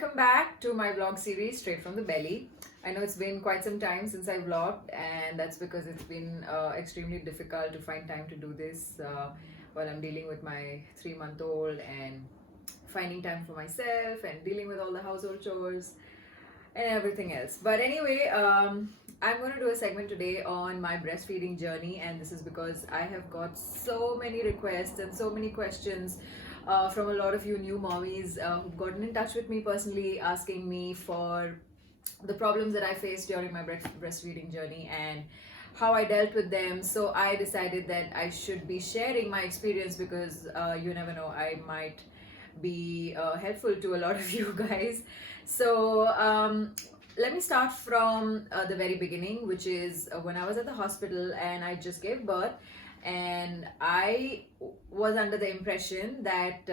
welcome back to my vlog series Straight from the Belly. I know it's been quite some time since I vlogged, and that's because it's been extremely difficult to find time to do this while I'm dealing with my 3-month-old and finding time for myself and dealing with all the household chores and everything else. But anyway, I'm going to do a segment today on my breastfeeding journey, and this is because I have got so many requests and so many questions from a lot of you new mommies who've gotten in touch with me personally, asking me for the problems that I faced during my breastfeeding journey and how I dealt with them. So I decided that I should be sharing my experience because you never know, I might be helpful to a lot of you guys. So let me start from the very beginning, which is when I was at the hospital and I just gave birth, and I was under the impression that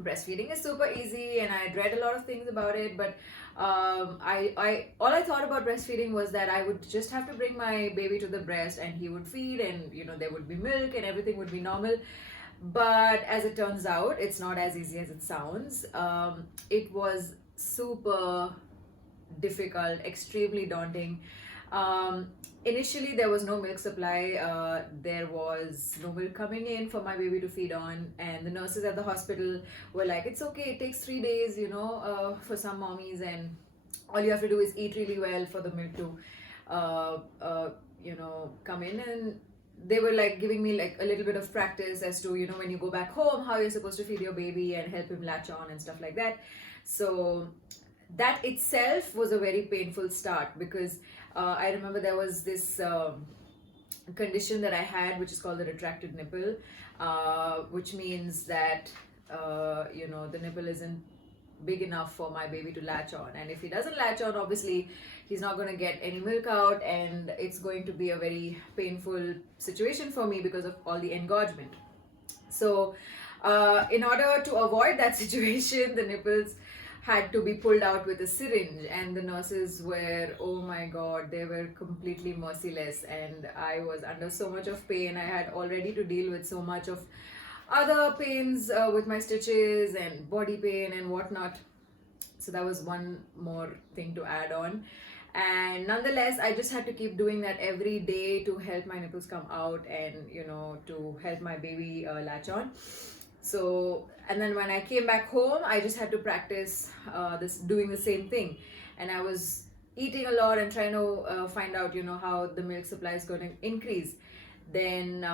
breastfeeding is super easy, and I had read a lot of things about it, but I all I thought about breastfeeding was that I would just have to bring my baby to the breast and he would feed, and there would be milk and everything would be normal. But as it turns out, it's not as easy as it sounds. It was super difficult, extremely daunting. Initially, there was no milk supply. There was no milk coming in for my baby to feed on, and the nurses at the hospital were like, "It's okay. It takes 3 days, for some mommies, and all you have to do is eat really well for the milk to, come in." And they were like giving me like a little bit of practice as to when you go back home, how you're supposed to feed your baby and help him latch on and stuff like that. So that itself was a very painful start because I remember there was this condition that I had, which is called the retracted nipple, which means that the nipple isn't big enough for my baby to latch on, and if he doesn't latch on, obviously he's not going to get any milk out, and it's going to be a very painful situation for me because of all the engorgement. So in order to avoid that situation, the nipples had to be pulled out with a syringe, and the nurses were, oh my god, they were completely merciless, and I was under so much of pain. I had already to deal with so much of other pains with my stitches and body pain and whatnot, so that was one more thing to add on. And nonetheless, I just had to keep doing that every day to help my nipples come out and to help my baby latch on. So, and then when I came back home, I just had to practice doing the same thing, and I was eating a lot and trying to find out how the milk supply is going to increase. Then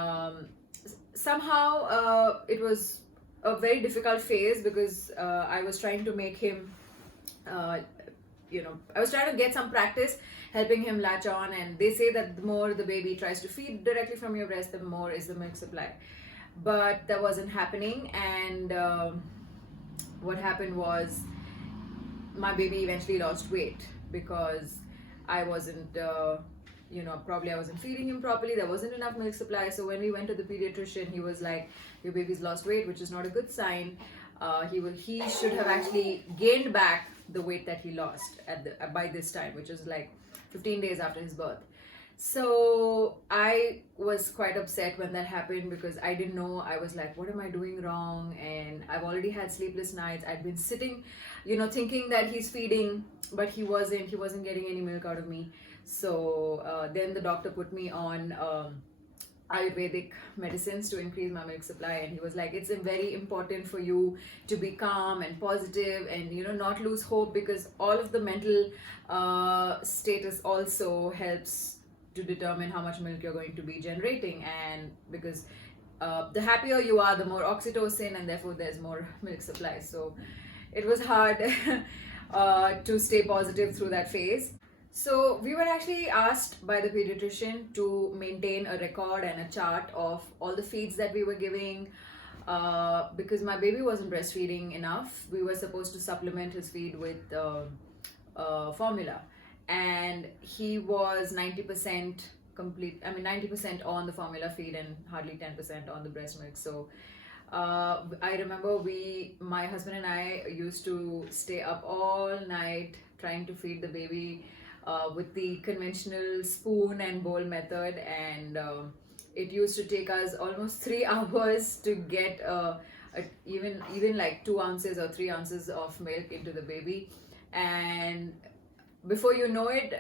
somehow it was a very difficult phase because I was trying to make him I was trying to get some practice helping him latch on, and they say that the more the baby tries to feed directly from your breast, the more is the milk supply. But that wasn't happening, and what happened was my baby eventually lost weight because I wasn't probably I wasn't feeding him properly. There wasn't enough milk supply. So when we went to the pediatrician, he was like, your baby's lost weight, which is not a good sign. He should have actually gained back the weight that he lost by this time, which is like 15 days after his birth. So I was quite upset when that happened because I didn't know. I was like, what am I doing wrong? And I've already had sleepless nights. I'd been sitting thinking that he's feeding, but he wasn't getting any milk out of me. So then the doctor put me on Ayurvedic medicines to increase my milk supply, and he was like, it's very important for you to be calm and positive and not lose hope, because all of the mental status also helps to determine how much milk you're going to be generating. And because the happier you are, the more oxytocin, and therefore there's more milk supply. So it was hard to stay positive through that phase. So we were actually asked by the pediatrician to maintain a record and a chart of all the feeds that we were giving because my baby wasn't breastfeeding enough. We were supposed to supplement his feed with formula, and he was 90% complete. 90% on the formula feed and hardly 10% on the breast milk. So I remember my husband and I used to stay up all night trying to feed the baby with the conventional spoon and bowl method, and it used to take us almost 3 hours to get a even like 2 ounces or 3 ounces of milk into the baby, and before you know it,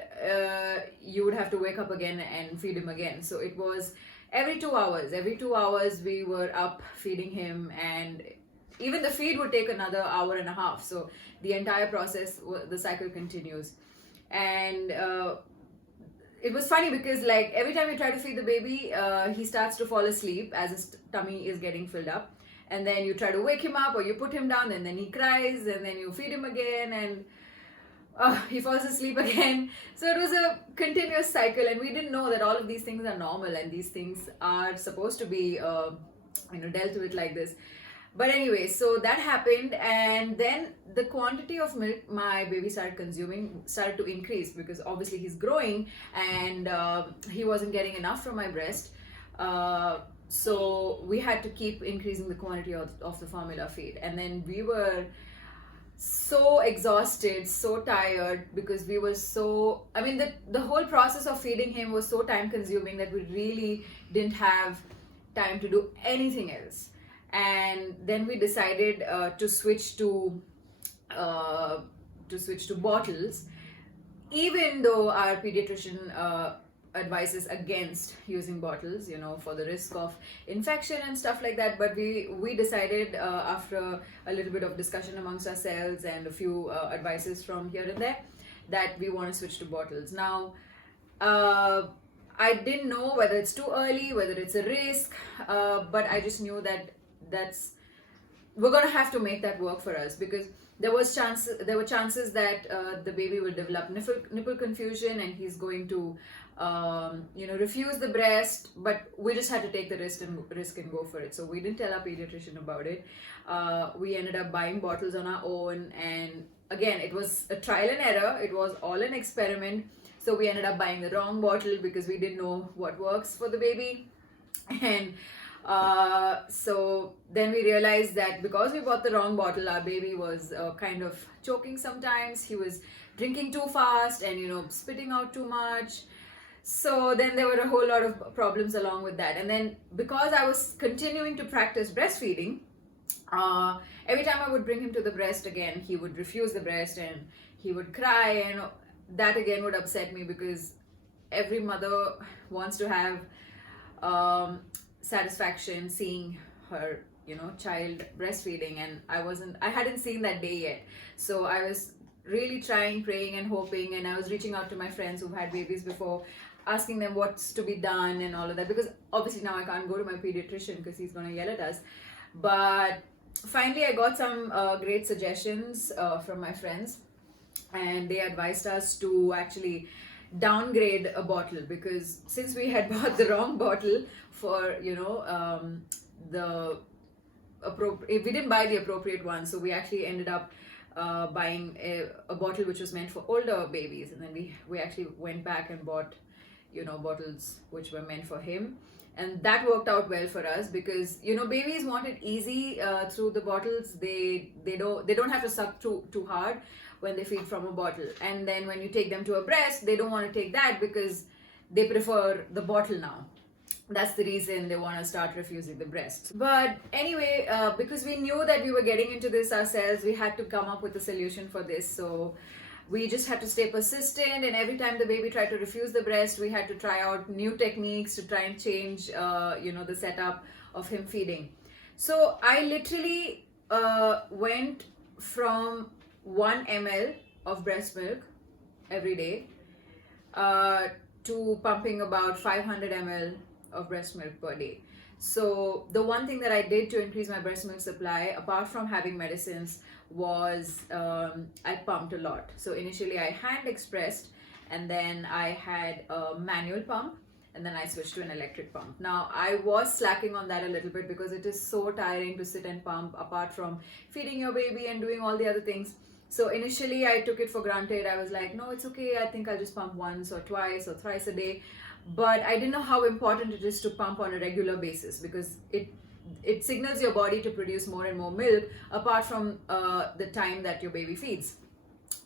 you would have to wake up again and feed him again. So it was every 2 hours. Every 2 hours we were up feeding him, and even the feed would take another hour and a half. So the entire process, the cycle continues, and it was funny because like every time you try to feed the baby, he starts to fall asleep as his tummy is getting filled up, and then you try to wake him up or you put him down, and then he cries, and then you feed him again, and he falls asleep again. So it was a continuous cycle, and we didn't know that all of these things are normal and these things are supposed to be dealt with like this. But anyway, so that happened, and then the quantity of milk my baby started consuming started to increase, because obviously he's growing, and he wasn't getting enough from my breast. So we had to keep increasing the quantity of the formula feed, and then we were so exhausted, so tired, because we were so, I mean, the whole process of feeding him was so time consuming that we really didn't have time to do anything else. And then we decided to switch to bottles, even though our pediatrician advises against using bottles, for the risk of infection and stuff like that. But we decided, after a little bit of discussion amongst ourselves and a few advices from here and there, that we want to switch to bottles. Now, I didn't know whether it's too early, whether it's a risk, but I just knew that we're gonna have to make that work for us, because there were chances that the baby will develop nipple confusion, and he's going to refuse the breast. But we just had to take the risk and go for it. So we didn't tell our pediatrician about it. We ended up buying bottles on our own, and again, it was a trial and error. It was all an experiment. So we ended up buying the wrong bottle because we didn't know what works for the baby. And so then we realized that because we bought the wrong bottle, our baby was kind of choking sometimes. He was drinking too fast and spitting out too much. So then there were a whole lot of problems along with that. And then because I was continuing to practice breastfeeding, every time I would bring him to the breast again, he would refuse the breast and he would cry, and that again would upset me, because every mother wants to have satisfaction seeing her child breastfeeding, and I hadn't seen that day yet. So I was really trying, praying and hoping, and I was reaching out to my friends who've had babies before, asking them what's to be done and all of that, because obviously now I can't go to my pediatrician because he's going to yell at us. But finally I got some great suggestions from my friends, and they advised us to actually downgrade a bottle, because since we had bought the wrong bottle for we didn't buy the appropriate one, so we actually ended up buying a bottle which was meant for older babies, and then we actually went back and bought bottles which were meant for him, and that worked out well for us, because babies want it easy through the bottles. They don't have to suck too hard when they feed from a bottle, and then when you take them to a breast, they don't want to take that because they prefer the bottle now. That's the reason they want to start refusing the breast. But anyway, because we knew that we were getting into this ourselves, we had to come up with a solution for this. So we just had to stay persistent, and every time the baby tried to refuse the breast, we had to try out new techniques to try and change the setup of him feeding. So I literally went from 1 ml of breast milk every day to pumping about 500 ml of breast milk per day. So the one thing that I did to increase my breast milk supply, apart from having medicines, was I pumped a lot. So initially I hand expressed, and then I had a manual pump, and then I switched to an electric pump. Now I was slacking on that a little bit because it is so tiring to sit and pump, apart from feeding your baby and doing all the other things. So initially I took it for granted. I was like, no, it's okay, I think I'll just pump once or twice or thrice a day. But I didn't know how important it is to pump on a regular basis, because it signals your body to produce more and more milk apart from the time that your baby feeds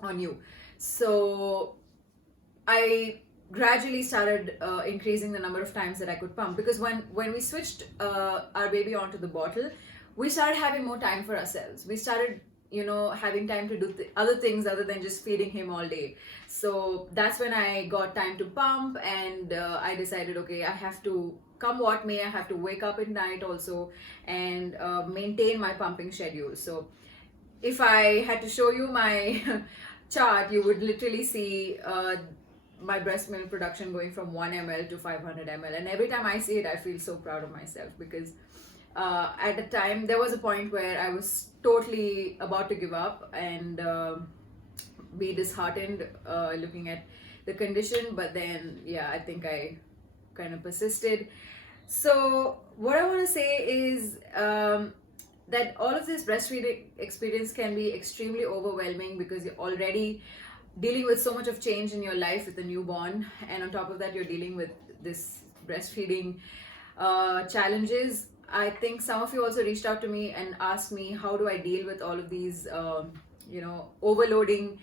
on you. So I gradually started increasing the number of times that I could pump, because when we switched our baby onto the bottle, we started having more time for ourselves. We started, having time to do other things other than just feeding him all day. So that's when I got time to pump, and I decided, okay, I have to, come what may, I have to wake up at night also, and maintain my pumping schedule. So if I had to show you my chart, you would literally see my breast milk production going from 1 ml to 500 ml. And every time I see it, I feel so proud of myself, because at the time there was a point where I was totally about to give up and be disheartened looking at the condition. But then, yeah, I think I kind of persisted. So what I want to say is that all of this breastfeeding experience can be extremely overwhelming, because you're already dealing with so much of change in your life with a newborn, and on top of that you're dealing with this breastfeeding challenges. I think some of you also reached out to me and asked me, how do I deal with all of these overloading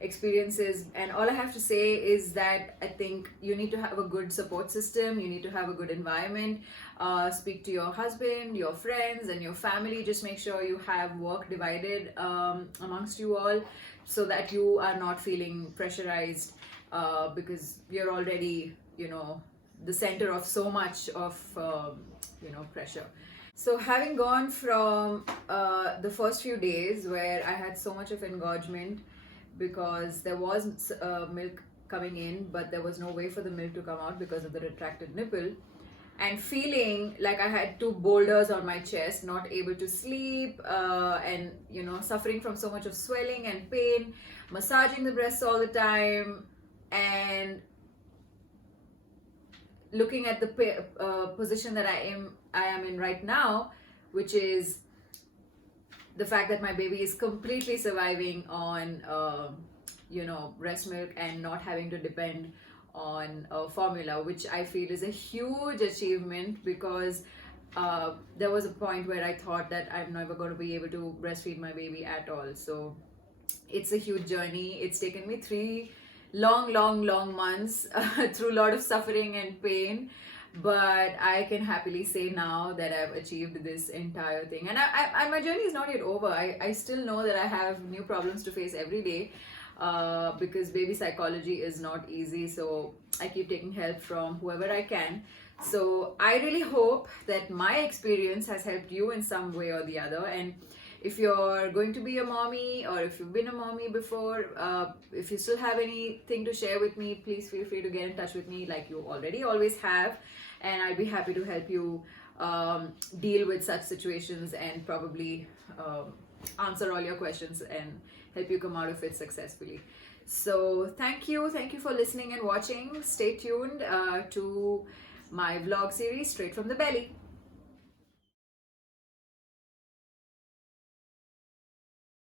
experiences? And all I have to say is that I think you need to have a good support system, you need to have a good environment. Speak to your husband, your friends, and your family. Just make sure you have work divided amongst you all, so that you are not feeling pressurized, because you're already, the center of so much of pressure. So having gone from the first few days where I had so much of engorgement, because there was milk coming in, but there was no way for the milk to come out because of the retracted nipple, and feeling like I had two boulders on my chest, not able to sleep, and suffering from so much of swelling and pain, massaging the breasts all the time, and looking at the position that I am in right now, which is the fact that my baby is completely surviving on breast milk and not having to depend on formula, which I feel is a huge achievement, because there was a point where I thought that I'm never going to be able to breastfeed my baby at all. So it's a huge journey. It's taken me 3 long months through a lot of suffering and pain, but I can happily say now that I've achieved this entire thing. And my journey is not yet over. I still know that I have new problems to face every day, because baby psychology is not easy. So I keep taking help from whoever I can. So I really hope that my experience has helped you in some way or the other. And if you're going to be a mommy, or if you've been a mommy before, if you still have anything to share with me, please feel free to get in touch with me like you already always have, and I'll be happy to help you deal with such situations, and probably answer all your questions and help you come out of it successfully. So thank you for listening and watching. Stay tuned to my vlog series Straight from the Belly.